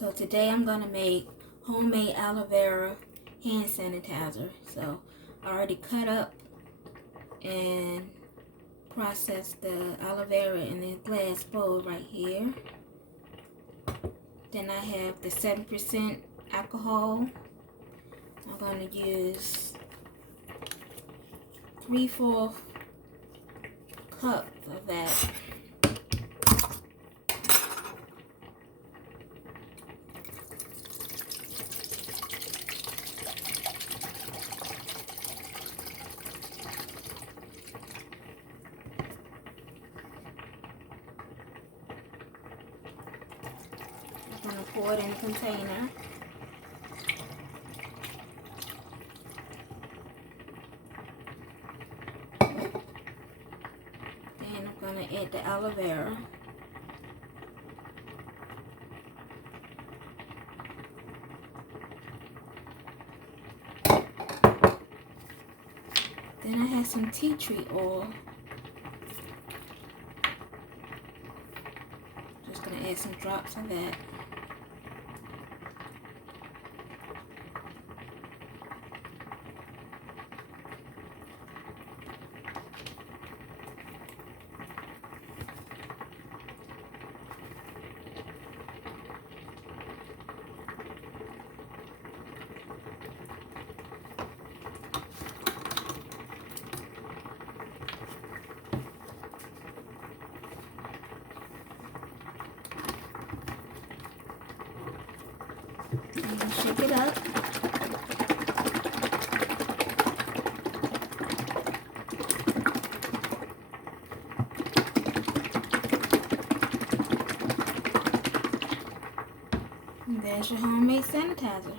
So today I'm going to make homemade aloe vera hand sanitizer. So I already cut up and processed the aloe vera in this glass bowl right here. Then I have the 7% alcohol. I'm going to use 3/4 cup of that. I'm going to pour it in a container. Then I'm going to add the aloe vera. Then I have some tea tree oil. Just going to add some drops of that. And shake it up. And there's your homemade sanitizer.